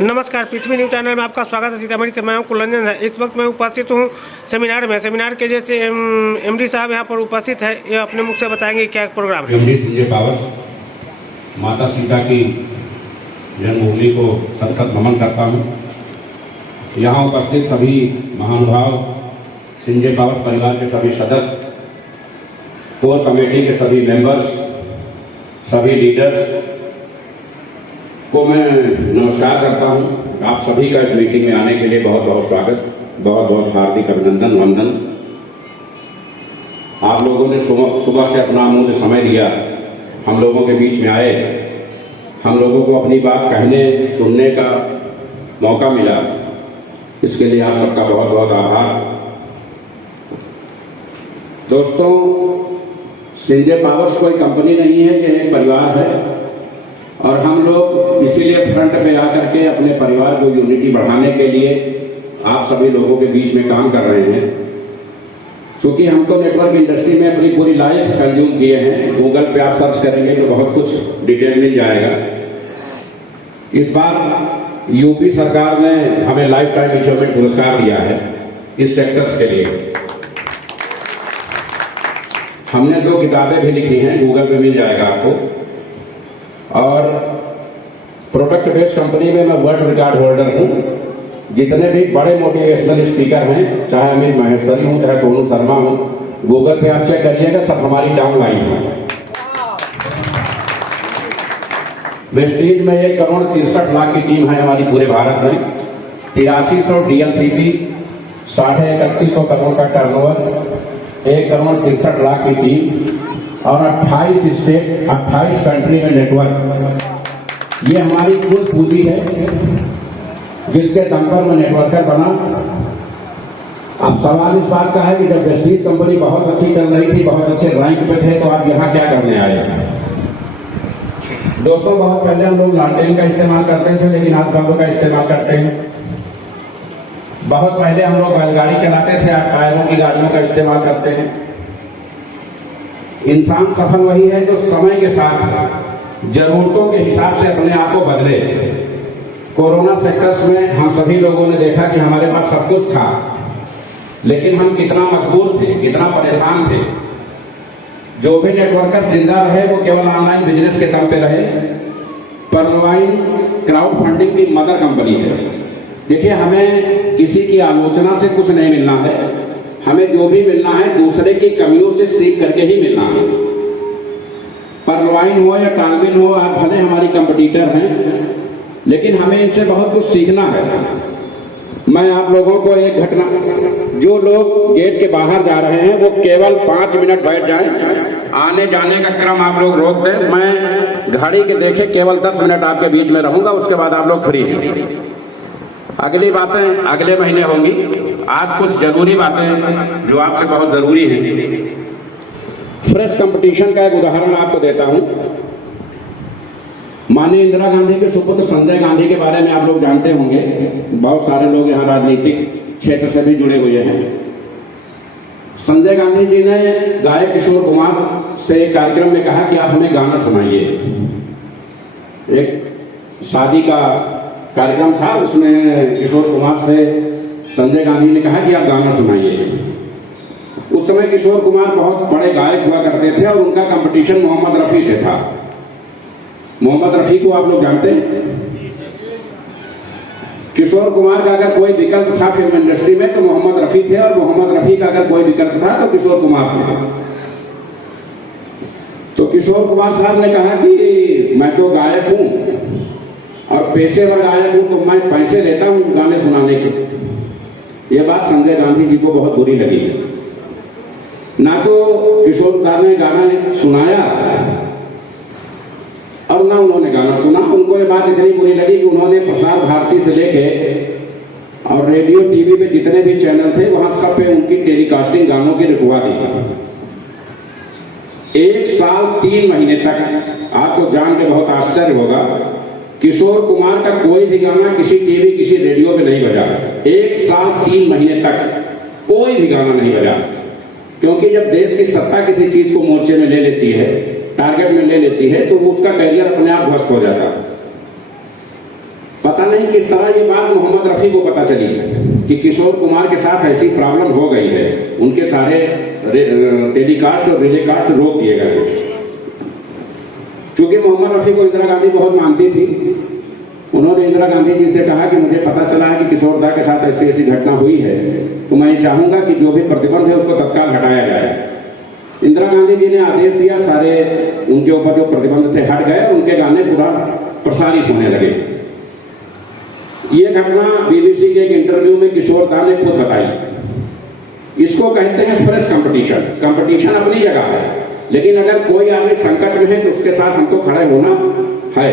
नमस्कार, पृथ्वी news channel में आपका स्वागत है। सीतामढ़ी से मैं हूं कुलरंजन है। इस वक्त मैं उपस्थित हूं सेमिनार के जैसे एमडी साहब यहां पर उपस्थित है। ये अपने मुख से बताएंगे क्या प्रोग्राम है। एमडी संजय पावर्स माता सीता की जन्मभूमि को सत नमन करता हूं। यहाँ उपस्थित सभी महानुभाव, संजय पावर्स परिवार के सभी सदस्य, कोर कमेटी के सभी मेंबर्स, सभी लीडर्स को मैं नमस्कार करता हूं। आप सभी का इस मीटिंग में आने के लिए बहुत बहुत स्वागत, बहुत बहुत हार्दिक अभिनंदन, वंदन। आप लोगों ने सुबह से अपना अमूल्य समय दिया, हम लोगों के बीच में आए, हम लोगों को अपनी बात कहने सुनने का मौका मिला, इसके लिए आप सबका बहुत बहुत आभार। दोस्तों, संजय पावर्स कोई कंपनी नहीं है, यह एक परिवार है और हम लोग इसीलिए फ्रंट पे आकर के अपने परिवार को यूनिटी बढ़ाने के लिए आप सभी लोगों के बीच में काम कर रहे हैं। क्योंकि हम तो नेटवर्क इंडस्ट्री में अपनी पूरी लाइफ कंज्यूम किए हैं। गूगल पे आप सर्च करेंगे तो बहुत कुछ डिटेल मिल जाएगा। इस बार यूपी सरकार ने हमें लाइफ टाइम अचीवमेंट पुरस्कार दिया है इस सेक्टर्स के लिए। हमने 2 किताबें भी लिखी हैं, गूगल पे मिल जाएगा आपको। और प्रोडक्ट बेस्ड कंपनी में मैं वर्ल्ड रिकॉर्ड होल्डर हूं। जितने भी बड़े मोटिवेशनल स्पीकर हैं, चाहे अमित महेश्वरी हूं, चाहे सोनू शर्मा हूं, गूगल पे आप चेक करिएगा, सब हमारी डाउन लाइन है। वेस्टीज में 1,63,00,000 की टीम है हमारी पूरे भारत में। 8300 डीएलसीपी, 31,500 करोड़ का टर्नओवर, 1,63,00,000 की टीम और 28 स्टेट, 28 कंट्री में नेटवर्क। ये हमारी कुल पूंजी है जिसके दम पर मैं नेटवर्कर बना। अब सवाल इस बात का है कि जब वेस्टीज कंपनी बहुत अच्छी चल रही थी, बहुत अच्छे रैंक पे थे, तो आप यहाँ क्या करने आए? दोस्तों, बहुत पहले हम लोग लालटेन का इस्तेमाल करते थे, लेकिन आज बल्ब का इस्तेमाल करते हैं। बहुत पहले हम लोग बैलगाड़ी चलाते थे, आज टायरों की गाड़ियों का इस्तेमाल करते हैं। इंसान सफल वही है जो समय के साथ जरूरतों के हिसाब से अपने आप को बदले। कोरोना सेक्टर्स में हम सभी लोगों ने देखा कि हमारे पास सब कुछ था, लेकिन हम कितना मजबूर थे, कितना परेशान थे। जो भी नेटवर्कर्स जिंदा रहे वो केवल ऑनलाइन बिजनेस के दम पे रहे। परलवाइन क्राउड फंडिंग की मदर कंपनी है। देखिए, हमें किसी की आलोचना से कुछ नहीं मिलना है, हमें जो भी मिलना है दूसरे की कमियों से सीख करके ही मिलना है। परलवाइन हो या टालविन हो, आप भले हमारी कंपटीटर हैं, लेकिन हमें इनसे बहुत कुछ सीखना है। मैं आप लोगों को एक घटना, जो लोग गेट के बाहर जा रहे हैं वो केवल 5 मिनट बैठ जाएं, आने जाने का क्रम आप लोग रोक दें। मैं घड़ी के देखे केवल 10 मिनट आपके बीच में रहूंगा, उसके बाद आप लोग फ्री हैं। अगली बातें अगले महीने होंगी। आज कुछ जरूरी बातें जो आपसे बहुत जरूरी हैं। फ्रेश कंपटीशन का एक उदाहरण आपको देता हूं। माननीय इंदिरा गांधी के सुपुत्र संजय गांधी के बारे में आप लोग जानते होंगे। बहुत सारे लोग यहाँ राजनीतिक क्षेत्र से भी जुड़े हुए हैं। संजय गांधी जी ने गायक किशोर कुमार से एक कार्यक्रम में कहा कि आप हमें गाना सुनाइए। एक शादी का कार्यक्रम था, उसमें किशोर कुमार से संजय गांधी ने कहा कि आप गाना सुनाइए। उस समय किशोर कुमार बहुत बड़े गायक हुआ करते थे और उनका कंपटीशन मोहम्मद रफी से था। मोहम्मद रफी को आप लोग जानते हैं। किशोर कुमार का अगर कोई विकल्प था फिल्म इंडस्ट्री में तो मोहम्मद रफी थे, और मोहम्मद रफी का अगर कोई विकल्प था तो किशोर कुमार थे। तो किशोर कुमार साहब ने कहा कि मैं तो गायक हूं और पेशेवर गायक हूं, तो मैं पैसे लेता हूं गाने सुनाने के। यह बात संजय गांधी जी को बहुत बुरी लगी। ना तो किशोर कुमार ने गाना सुनाया और ना उन्होंने गाना सुना। उनको ये बात इतनी बुरी लगी कि उन्होंने प्रसार भारती से लेके और रेडियो टीवी पे जितने भी चैनल थे वहां सब पे उनकी टेलीकास्टिंग गानों की रुकवा दी। 1 साल 3 महीने तक, आपको जान के बहुत आश्चर्य होगा, किशोर कुमार का कोई भी गाना किसी टीवी किसी रेडियो में नहीं बजा। 1 साल 3 महीने तक कोई भी गाना नहीं बजा। क्योंकि जब देश की सत्ता किसी चीज को मोर्चे में ले लेती है, टारगेट में ले लेती है, तो उसका करियर अपने आप ध्वस्त हो जाता है। पता नहीं किस तरह ये बात मोहम्मद रफ़ी को पता चली कि किशोर कुमार के साथ ऐसी प्रॉब्लम हो गई है, उनके सारे टेलीकास्ट और रिलेकास्ट रोक दिए गए। क्योंकि मोहम्मद रफ़ी को इंदिरा गांधी बहुत मानती थी, उन्होंने इंदिरा गांधी जी से कहा कि मुझे पता चला है कि किशोर दा के साथ ऐसी ऐसी घटना हुई है, तो मैं चाहूंगा कि जो भी प्रतिबंध है उसको तत्काल हटाया जाए। इंदिरा गांधी जी ने आदेश दिया, सारे उनके ऊपर जो प्रतिबंध थे हट गए, उनके गाने पूरा प्रसारित होने लगे। ये घटना बीबीसी के एक इंटरव्यू में किशोर दा ने खुद बताई। इसको कहते हैं फ्रेश कंपटीशन। कंपटीशन अपनी जगह है, लेकिन अगर कोई आदमी संकट में है तो उसके साथ हमको खड़े होना है।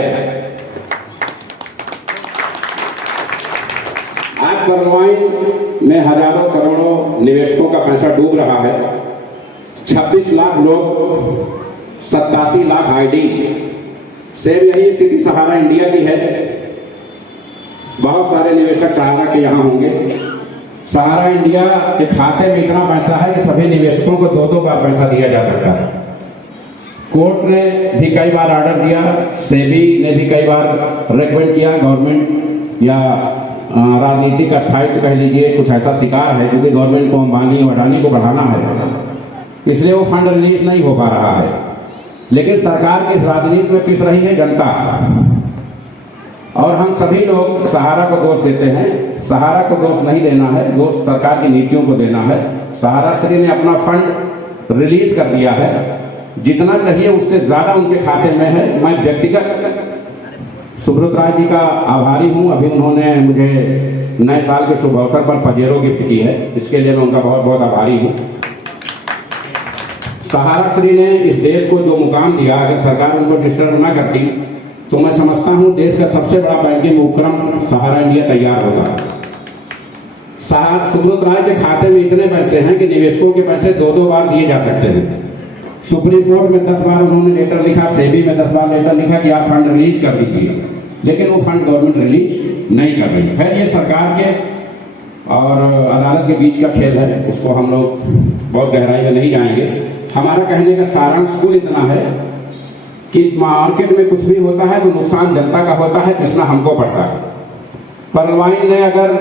आज परवाइन में हजारों करोड़ों निवेशकों का पैसा डूब रहा है। 26 लाख लोग, 87 लाख आईडी। सेम यही स्थिति सहारा इंडिया की है। बहुत सारे निवेशक सहारा के यहां होंगे। सहारा इंडिया के खाते में इतना पैसा है कि सभी निवेशकों को 2-2 बार पैसा दिया जा सकता है। कोर्ट ने भी कई बार ऑर्डर दिया, सेबी ने भी कई बार रिकमेंड किया। गवर्नमेंट या राजनीतिक स्थायित्व कह लीजिए, कुछ ऐसा शिकार है क्योंकि गवर्नमेंट को अंबानी और अडानी को बढ़ाना है, इसलिए वो फंड रिलीज नहीं हो पा रहा है। लेकिन सरकार की राजनीति में पिस रही है जनता, और हम सभी लोग सहारा को दोष देते हैं। सहारा को दोष नहीं देना है, दोष सरकार की नीतियों को देना है। सहारा श्री ने अपना फंड रिलीज कर दिया है, जितना चाहिए उससे ज्यादा उनके खाते में है। मैं व्यक्तिगत सुब्रत राय जी का आभारी हूं। अभी उन्होंने मुझे नए साल के शुभ अवसर पर पजेरो गिफ्ट की है, इसके लिए मैं उनका बहुत बहुत आभारी हूं। सहारा श्री ने इस देश को जो मुकाम दिया, अगर सरकार उनको डिस्टर्ब ना करती तो मैं समझता हूं देश का सबसे बड़ा बैंकिंग उपक्रम सहारा इंडिया तैयार होगा। सुब्रत राय के खाते में इतने पैसे हैं कि निवेशकों के पैसे 2-2 बार दिए जा सकते हैं। सुप्रीम कोर्ट में 10 बार उन्होंने लेटर लिखा, सेबी में 10 बार लेटर लिखा कि आप फंड रिलीज कर दीजिए, लेकिन वो फंड गवर्नमेंट रिलीज नहीं कर रही है। ये सरकार के और अदालत के बीच का खेल है, उसको हम लोग बहुत गहराई में नहीं जाएंगे। हमारा कहने का सारांश कुल इतना है कि मार्केट में कुछ भी होता है तो नुकसान जनता का होता है, जिसना हमको पड़ता है। परवाइन ने अगर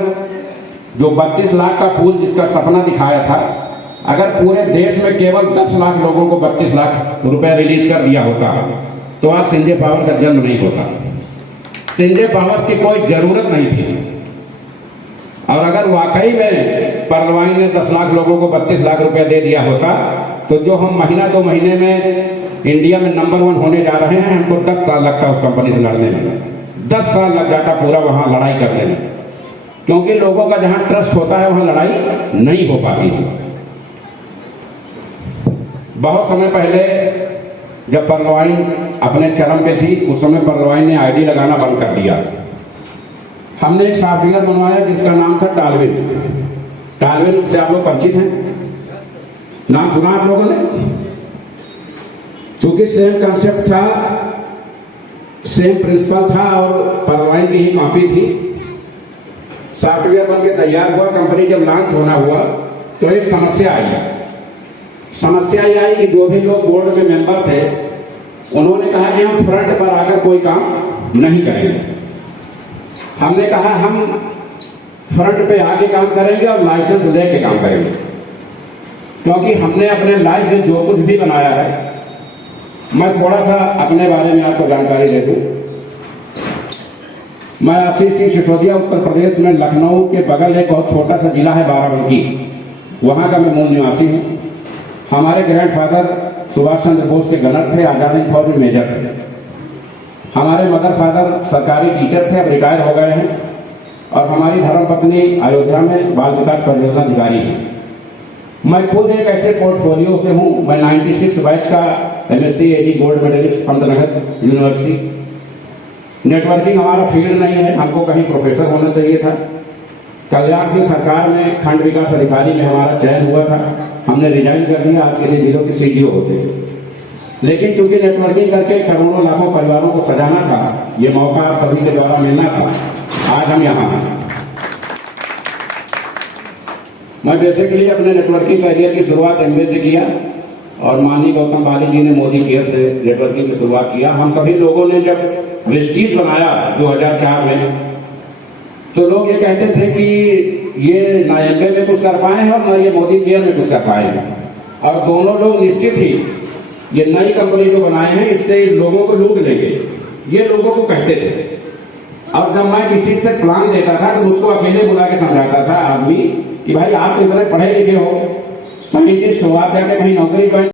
जो 32 लाख का पूल जिसका सपना दिखाया था, अगर पूरे देश में केवल 10 लाख लोगों को 32 लाख रुपए रिलीज कर दिया होता तो आज संजय पावर का जन्म नहीं होता। संजय पावर की कोई जरूरत नहीं थी। और अगर वाकई में परवाइन ने 10 लाख लोगों को 32 लाख रुपया दे दिया होता तो जो हम महीना 2 महीने में इंडिया में नंबर 1 होने जा रहे हैं, हमको 10 साल लगता उस कंपनी से लड़ने में। 10 साल लग जाता पूरा वहां लड़ाई करने में, क्योंकि लोगों का जहां ट्रस्ट होता है वहां लड़ाई नहीं हो पाती। बहुत समय पहले जब परवाइन अपने चरम पे थी, उस समय परवाइन ने आईडी लगाना बंद कर दिया। हमने एक सॉफ्टवेयर बनवाया जिसका नाम था टालविन। टालविन से आप लोग परिचित हैं, नाम सुना आप लोगों ने? क्योंकि सेम कंसेप्ट था, सेम प्रिंसिपल था और परवाइन की ही कॉपी थी। सॉफ्टवेयर बन के तैयार हुआ। कंपनी जब लॉन्च होना हुआ तो एक समस्या आई। समस्या ये आई कि जो भी लोग बोर्ड में मेंबर थे, उन्होंने कहा कि हम फ्रंट पर आकर कोई काम नहीं करेंगे। हमने कहा हम फ्रंट पे आके काम करेंगे और लाइसेंस लेके काम करेंगे, क्योंकि हमने अपने लाइफ में जो कुछ भी बनाया है। मैं थोड़ा सा अपने बारे में आपको जानकारी दे दूं। मैं आशीष सिंह सिसोदिया, उत्तर प्रदेश में लखनऊ के बगल एक बहुत छोटा सा जिला है बाराबंकी, वहां का मैं मूल निवासी हूं। हमारे ग्रैंडफादर सुभाष चंद्र बोस के गनर थे, आजाद हिंद फौज में मेजर थे। हमारे मदर फादर सरकारी टीचर थे, अब रिटायर हो गए हैं। और हमारी धर्मपत्नी अयोध्या में बाल विकास परियोजना अधिकारी है। मैं खुद एक ऐसे पोर्टफोलियो से हूं। मैं 96 बैच का MSc AD gold medallist from the Nehru university. Networking हमारा फील्ड नहीं है, हमको कहीं प्रोफेसर होना चाहिए था। कल्याण सिंह सरकार में खंड विकास अधिकारी में हमारा चयन हुआ था, हमने रिजाइन कर दिया। आज किसी जिलों के CDO होते हैं, लेकिन चूंकि नेटवर्किंग करके करोड़ों लाखों परिवारों को सजाना था, ये मौका आप सभी के द्वारा मिलना था, आज हम यहाँ हैं। मैं बेसिकली अपने नेटवर्किंग करियर की शुरुआत MBA से किया और माननीय गौतम बाली जी ने मोदी केयर से नेटवर्किंग की शुरुआत किया। हम सभी लोगों ने जब विस्टीज बनाया 2004 में, तो लोग ये कहते थे कि ये ना एमवे में कुछ कर पाए हैं और ना ये मोदी केयर में कुछ कर पाए हैं, और दोनों लोग निश्चित ही ये नई कंपनी जो बनाए हैं इससे लोगों को लूट लेंगे, ये लोगों को कहते थे। और जब मैं किसी से प्लान देता था तो उसको अकेले बुला के समझाता था आदमी कि भाई आप तो इतने पढ़े लिखे हो, साइंटिस्ट हो, आप जाके कहीं नौकरी पाए